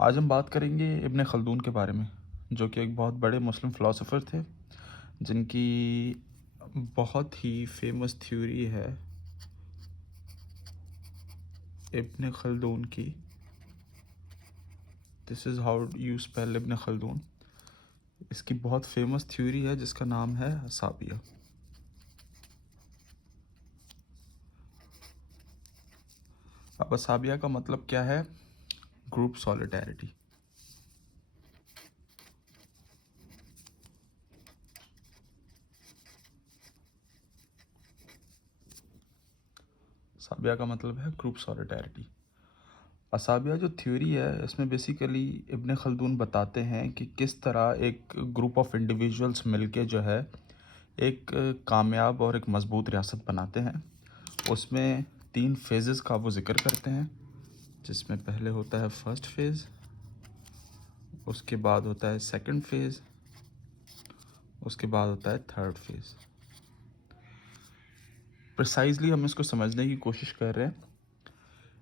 आज हम बात करेंगे इब्न खल्दून के बारे में, जो कि एक बहुत बड़े मुस्लिम फ़िलासफ़र थे, जिनकी बहुत ही फेमस थ्योरी है इब्न खल्दून की। This is how you spell ibn Khaldun. इसकी बहुत फेमस थ्योरी है जिसका नाम है असाबिया। अब असाबिया का मतलब क्या है? Group solidarity. असाबिया का मतलब है ग्रुप सॉलिडैरिटी। असाबिया जो थ्योरी है, इसमें बेसिकली इब्न खल्दून बताते हैं कि किस तरह एक ग्रुप ऑफ इंडिविजुअल्स मिलके जो है एक कामयाब और एक मज़बूत रियासत बनाते हैं। उसमें 3 फ़ेज़ेस का वो ज़िक्र करते हैं, जिसमें पहले होता है फर्स्ट फ़ेज़, उसके बाद होता है सेकंड फ़ेज़, उसके बाद होता है थर्ड फ़ेज़। प्रिसाइज़ली हम इसको समझने की कोशिश कर रहे हैं।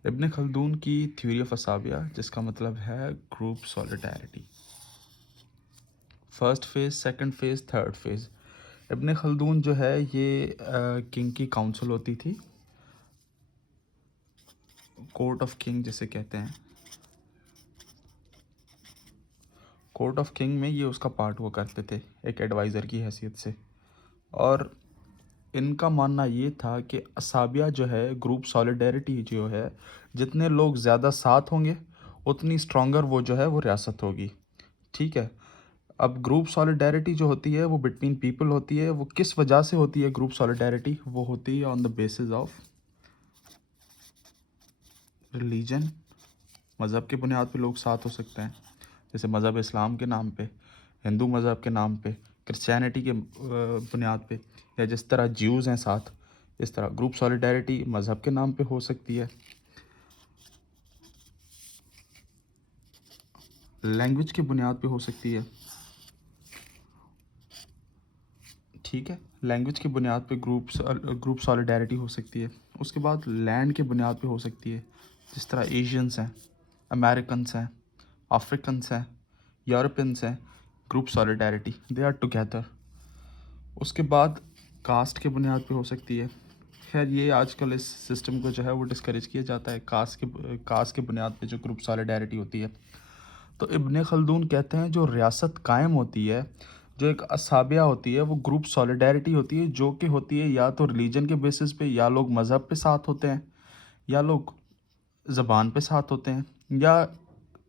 इब्न खल्दून की थ्योरी ऑफ असाबिया, जिसका मतलब है group solidarity. First phase, second phase, third phase. Ibn Khaldun जो है ये किंग की काउंसिल होती थी, कोर्ट ऑफ किंग जिसे कहते हैं। कोर्ट ऑफ किंग में ये उसका पार्ट हुआ करते थे एक एडवाइज़र की हैसियत से। और इनका मानना ये था कि असाबिया जो है, ग्रुप सॉलिडैरिटी जो है, जितने लोग ज़्यादा साथ होंगे उतनी स्ट्रॉन्गर वो जो है वो रियासत होगी। ठीक है। अब ग्रुप सॉलिडैरिटी जो होती है वो बिटवीन पीपल होती है। वो किस वजह से होती है ग्रुप सॉलिडैरिटी? वो होती है on the basis of religion. मज़हब के बुनियाद पे लोग साथ हो सकते हैं, जैसे मज़हब इस्लाम के नाम पे, हिंदू मज़हब के नाम पे, क्रिश्चियनिटी के बुनियाद पे, या जिस तरह ज्यूज़ हैं साथ, इस तरह ग्रुप सॉलिडैरिटी मज़हब के नाम पे हो सकती है। लैंग्वेज की बुनियाद पे हो सकती है। ठीक है, लैंग्वेज की बुनियाद पे ग्रुप सॉलिडैरिटी हो सकती है। उसके बाद लैंड के बुनियाद पे हो सकती है, जिस तरह एशियंस हैं, अमेरिकन्स हैं, अफ्रीकन्स हैं, यूरोपियंस हैं। Group solidarity, they are together. उसके बाद कास्ट के बुनियाद पे हो सकती है। खैर ये आजकल इस सिस्टम को जो है वो डिस्करेज किया जाता है, कास्ट के बुनियाद पे जो ग्रुप सॉलिडैरिटी होती है। तो इब्न खल्दून कहते हैं जो रियासत कायम होती है, जो एक असाबिया होती है, वो ग्रुप सॉलिडैरिटी होती है, जो कि होती है या तो रिलीजन के बेसिस पे, या लोग मज़हब पे साथ होते हैं, या लोग ज़बान पे साथ होते हैं, या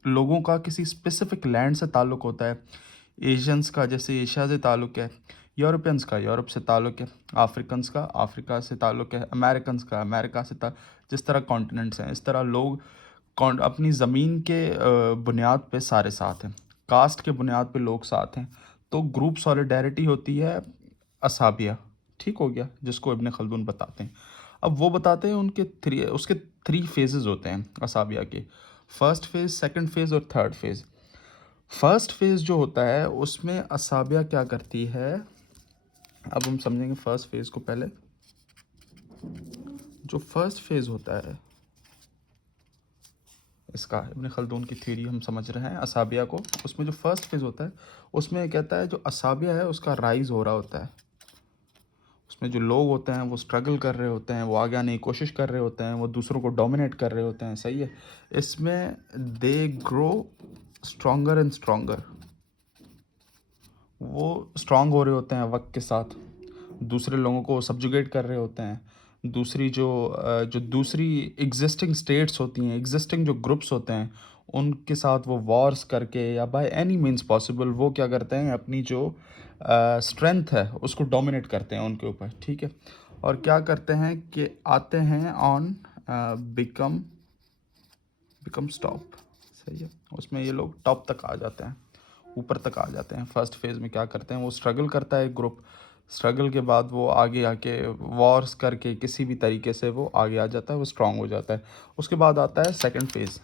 लोगों का किसी स्पेसिफिक लैंड से ताल्लुक़ होता है। एशियंस का जैसे एशिया से ताल्लुक़ है, यूरोपियंस का यूरोप से ताल्लुक़ है, अफ्रीकन्स का अफ्रीका से ताल्लुक़ है, अमेरिकन्स का अमेरिका से जिस तरह कॉन्टिनेंट्स हैं, इस तरह लोग अपनी ज़मीन के बुनियाद पे सारे साथ हैं, कास्ट के बुनियाद पे लोग साथ हैं। तो ग्रुप सॉलिडैरिटी होती है असाबिया। ठीक हो गया, जिसको इब्न खल्दून बताते हैं। अब वो बताते हैं उसके 3 फेजेस होते हैं असाबिया के। फर्स्ट फेज़, सेकंड फेज़ और थर्ड फेज़। फर्स्ट फेज़ जो होता है उसमें असाबिया क्या करती है, अब हम समझेंगे फर्स्ट फेज़ को पहले। जो फर्स्ट फेज़ होता है इसका, इब्न खल्दून की थ्योरी हम समझ रहे हैं असाबिया को। उसमें जो फर्स्ट फेज़ होता है उसमें ये कहता है जो असाबिया है उसका राइज़ हो रहा होता है। उसमें जो लोग होते हैं वो स्ट्रगल कर रहे होते हैं, वो आगे आने की कोशिश कर रहे होते हैं, वो दूसरों को डोमिनेट कर रहे होते हैं। सही है। इसमें they grow stronger and stronger. वो स्ट्रांग हो रहे होते हैं वक्त के साथ, दूसरे लोगों को सब्जुगेट कर रहे होते हैं। जो दूसरी एग्जिस्टिंग स्टेट्स होती हैं, एग्जिस्टिंग जो ग्रुप्स होते हैं, उनके साथ वो वॉर्स करके या बाय एनी मीन्स पॉसिबल वो क्या करते हैं, अपनी जो स्ट्रेंथ है उसको डोमिनेट करते हैं उनके ऊपर। ठीक है। और क्या करते हैं कि आते हैं ऑन बिकम बिकम टॉप। सही है। उसमें ये लोग टॉप तक आ जाते हैं, ऊपर तक आ जाते हैं। फर्स्ट फेज़ में क्या करते हैं, वो स्ट्रगल करता है एक ग्रुप। स्ट्रगल के बाद वो आगे आके वॉर्स करके किसी भी तरीके से वो आगे आ जाता है, वो स्ट्रांग हो जाता है। उसके बाद आता है सेकंड फेज़।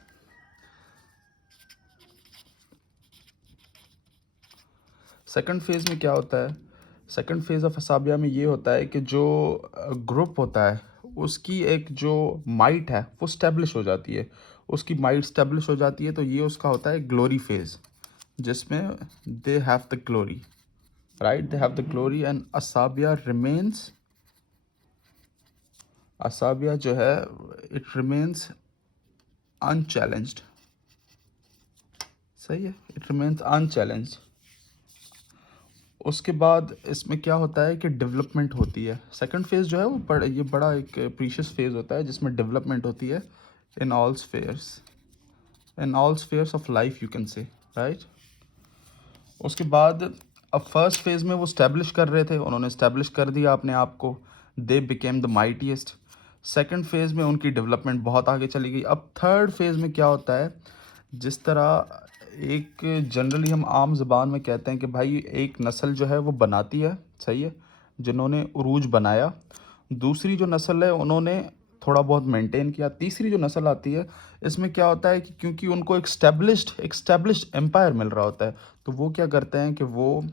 सेकंड फेज़ में क्या होता है, सेकंड फेज़ ऑफ असाबिया में ये होता है कि जो ग्रुप होता है उसकी एक जो माइट है वो स्टेब्लिश हो जाती है। उसकी माइट स्टेब्लिश हो जाती है, तो ये उसका होता है ग्लोरी फेज, जिसमें they have the glory, right, they have the glory and असाबिया जो है इट रिमेन्स अनचैलेंज्ड, सही है, इट रिमेन्स अनचैलेंज्ड। उसके बाद इसमें क्या होता है कि डेवलपमेंट होती है। सेकंड फेज़ जो है वो बड़ा एक प्रीशियस फेज़ होता है जिसमें डेवलपमेंट होती है इन all spheres of life you can say, right. उसके बाद अब फर्स्ट फेज़ में वो स्टैब्लिश कर रहे थे, उन्होंने स्टैब्लिश कर दिया अपने आप को, they became the mightiest. Second phase में उनकी डेवलपमेंट बहुत आगे चली गई। अब थर्ड फेज़ में क्या होता है, जिस तरह एक जनरली हम आम ज़बान में कहते हैं कि भाई एक नस्ल जो है वो बनाती है, सही है, जिन्होंने उरूज बनाया, दूसरी जो नस्ल है उन्होंने थोड़ा बहुत मेंटेन किया, तीसरी जो नस्ल आती है इसमें क्या होता है कि क्योंकि उनको एक स्टैब्लिश्ड एम्पायर मिल रहा होता है, तो वो क्या करते हैं कि वो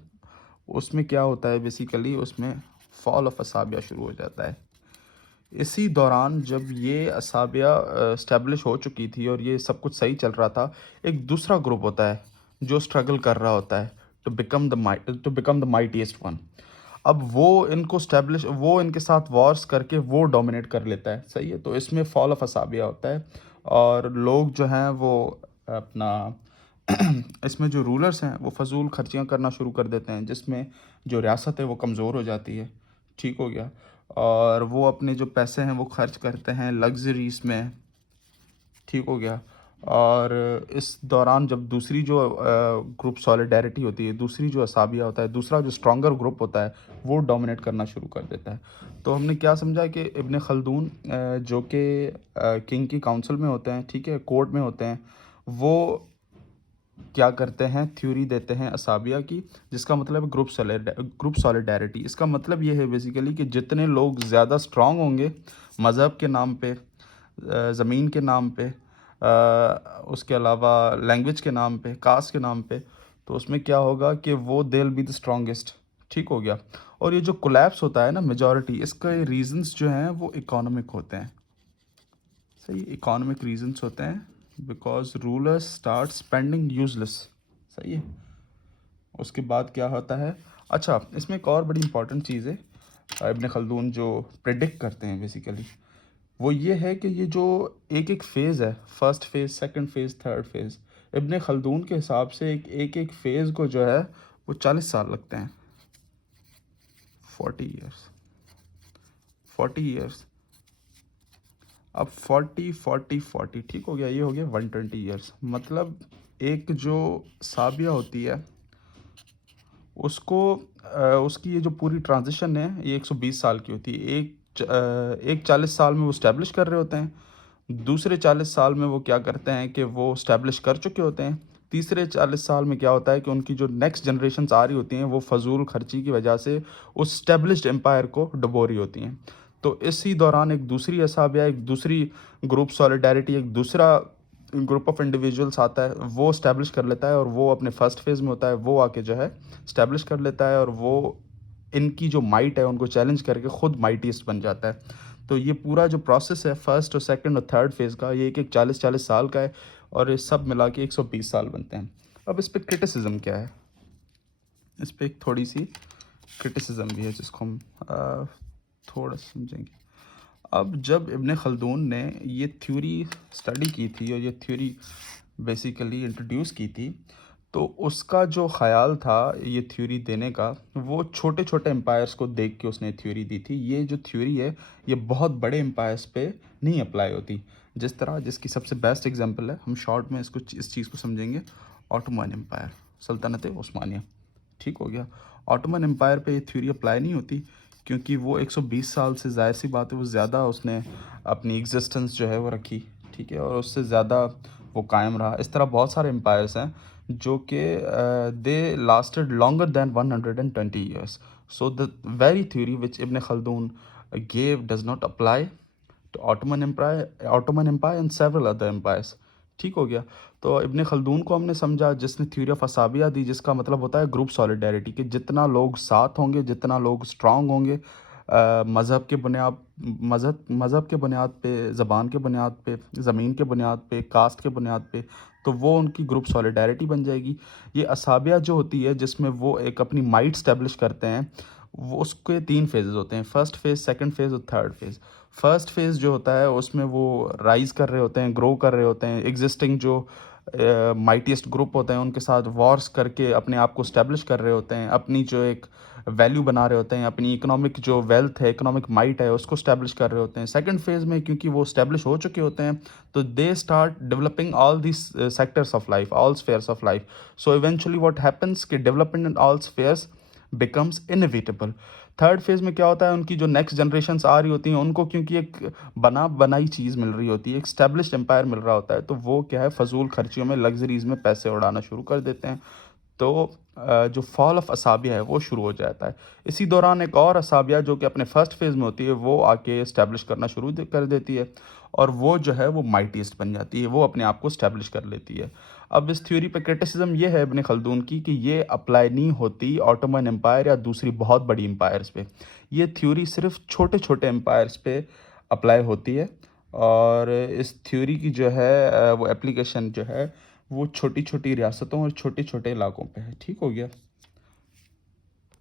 उसमें क्या होता है बेसिकली उसमें फॉल ऑफ असाबिया शुरू हो जाता है। इसी दौरान जब ये असाबिया इस्टेब्लिश हो चुकी थी और ये सब कुछ सही चल रहा था, एक दूसरा ग्रुप होता है जो स्ट्रगल कर रहा होता है to become the mightiest one. अब वो इनके साथ वॉर्स करके वो डोमिनेट कर लेता है, सही है, तो इसमें फॉल ऑफ असाबिया होता है और लोग जो हैं वो अपना इसमें जो रूलर्स हैं वो फजूल खर्चियाँ करना शुरू कर देते हैं, जिसमें जो रियासत है वो कमज़ोर हो जाती है, ठीक हो गया, और वो अपने जो पैसे हैं वो खर्च करते हैं लग्जरीज में, ठीक हो गया। और इस दौरान जब दूसरी जो ग्रुप सॉलिडारिटी होती है, दूसरी जो असाबिया होता है, दूसरा जो स्ट्रॉन्गर ग्रुप होता है वो डोमिनेट करना शुरू कर देता है। तो हमने क्या समझा कि इब्न खल्दून जो कि किंग की काउंसिल में होते हैं, ठीक है, कोर्ट में होते हैं, वो क्या करते हैं, थ्योरी देते हैं असाबिया की, जिसका मतलब है ग्रुप सॉलिडारिटी। इसका मतलब ये है बेसिकली कि जितने लोग ज़्यादा स्ट्रांग होंगे मज़हब के नाम पे, ज़मीन के नाम पे, उसके अलावा लैंग्वेज के नाम पे, कास्ट के नाम पे, तो उसमें क्या होगा कि वो they will be the strongest, ठीक हो गया। और ये जो कोलैप्स होता है ना मेजॉरिटी, इसके रीजंस जो हैं वो इकोनॉमिक होते हैं, सही, इकोनॉमिक रीजंस होते हैं because rulers start spending useless, सही है। उसके बाद क्या होता है, अच्छा इसमें एक और बड़ी इंपॉर्टेंट चीज़ है इब्न खल्दून जो प्रेडिक्ट करते हैं बेसिकली, वो ये है कि ये जो एक एक फेज़ है, first phase, second phase, third phase, Ibn Khaldun के हिसाब से एक फेज़ को जो है वो 40 साल लगते हैं, 40 ईयर्स, 40 ईयर्स। अब 40 40 40, ठीक हो गया, ये हो गया 120 ईयर्स। मतलब एक जो साबिया होती है उसको उसकी ये जो पूरी ट्रांजिशन है ये 120 साल की होती है। एक 40 साल में वो स्टैब्लिश कर रहे होते हैं, दूसरे 40 साल में वो क्या करते हैं कि वो स्टैब्लिश कर चुके होते हैं, तीसरे 40 साल में क्या होता है कि उनकी जो नेक्स्ट जनरेशन्स आ रही होती हैं वो फजूल खर्ची की वजह से उस स्टैब्लिश्ड एम्पायर को डुबो रही होती हैं। तो इसी दौरान एक दूसरी असाबिया, एक दूसरी ग्रुप सॉलिडारिटी, एक दूसरा ग्रुप ऑफ इंडिविजुअल्स आता है, वो स्टैब्लिश कर लेता है और वो अपने फर्स्ट फेज़ में होता है, वो आके जो है स्टैब्लिश कर लेता है और वो इनकी जो माइट है उनको चैलेंज करके ख़ुद माइटीस्ट बन जाता है। तो ये पूरा जो प्रोसेस है फर्स्ट और सेकंड और थर्ड फेज़ का, ये एक 40 साल का है और ये सब मिला के 120 साल बनते हैं। अब इस पर क्रिटिसिज्म क्या है, इस पर एक थोड़ी सी क्रिटिसिज्म भी है जिसको हम थोड़ा समझेंगे। अब जब इब्न खल्दून ने ये थ्योरी स्टडी की थी और ये थ्योरी बेसिकली इंट्रोड्यूस की थी, तो उसका जो ख़याल था ये थ्योरी देने का, वो छोटे छोटे एम्पायर्स को देख के उसने थ्योरी दी थी। ये जो थ्योरी है ये बहुत बड़े एम्पायर्स पे नहीं अप्लाई होती। जिस तरह जिसकी सबसे बेस्ट एग्जांपल है, हम शॉर्ट में इस चीज़ को समझेंगे, ऑटोमन एम्पायर, सल्तनत उस्मानिया, ठीक हो गया। ऑटोमन एम्पायर पे ये थ्योरी अप्लाई नहीं होती क्योंकि वो 120 साल से, ज़ाहिर सी बात है, वो ज़्यादा उसने अपनी एग्जिस्टेंस जो है वो रखी, ठीक है, और उससे ज़्यादा वो कायम रहा। इस तरह बहुत सारे एम्पायर्स हैं जो कि they lasted longer than 120 years. So the very theory which Ibn Khaldun gave does not apply to Ottoman empire and several other empires, ठीक हो गया। तो इब्न खल्दून को हमने समझा जिसने थ्योरी ऑफ असाबिया दी, जिसका मतलब होता है ग्रुप सॉलिडारिटी, कि जितना लोग साथ होंगे, जितना लोग स्ट्रांग होंगे, मज़हब के मज़हब के बुनियाद पे, ज़बान के बुनियाद पे, ज़मीन के बुनियाद पे, कास्ट के बुनियाद पे, तो वो उनकी ग्रुप सॉलिडारिटी बन जाएगी। ये असाबिया जो होती है जिसमें वो एक अपनी माइट स्टैब्लिश करते हैं, वो उसके 3 फ़ेज़ेज़ होते हैं, फर्स्ट फ़ेज़, सेकंड फ़ेज़ और थर्ड फ़ेज़। फर्स्ट फ़ेज़ जो होता है उसमें वो राइज़ कर रहे होते हैं, ग्रो कर रहे होते हैं, एग्ज़िस्टिंग जो माइटीएस्ट ग्रुप होते हैं उनके साथ वॉर्स करके अपने आप को स्टैब्लिश कर रहे होते हैं, अपनी जो एक वैल्यू बना रहे होते हैं, अपनी इकोनॉमिक जो वेल्थ है, इकोनॉमिक माइट है, उसको स्टैब्लिश कर रहे होते हैं। सेकंड फेज़ में क्योंकि वो स्टैब्लिश हो चुके होते हैं, तो they start developing all this sectors of life, all spheres of life. So eventually what happens कि development in all spheres becomes inevitable. Third phase में क्या होता है, उनकी जो नेक्स्ट जनरेशन्स आ रही होती हैं, उनको क्योंकि एक बना बनाई चीज़ मिल रही होती है, एक स्टैब्लिश्ड एम्पायर मिल रहा होता है, तो वो क्या है, फ़ज़ूल खर्चियों में, लग्ज़रीज़ में पैसे उड़ाना शुरू कर देते हैं। तो जो फॉल ऑफ असाबिया है वो शुरू हो जाता है। इसी दौरान एक और असाबिया जो कि अपने फर्स्ट फेज़ में होती है, वो आके इस्टेब्लिश करना शुरू कर देती है, और वो जो है वो माइटीस्ट बन जाती है, वो अपने आप को इस्टेब्लिश कर लेती है। अब इस थ्योरी पे क्रिटिसिज्म ये है इब्न खल्दून की कि ये अप्लाई नहीं होती ऑटोमन एम्पायर या दूसरी बहुत बड़ी एम्पायर्स पे। ये थ्योरी सिर्फ छोटे छोटे एम्पायर्स पे अप्लाई होती है, और इस थ्योरी की जो है वो एप्लीकेशन जो है वो छोटी छोटी रियासतों और छोटे छोटे इलाकों पे है। ठीक हो गया।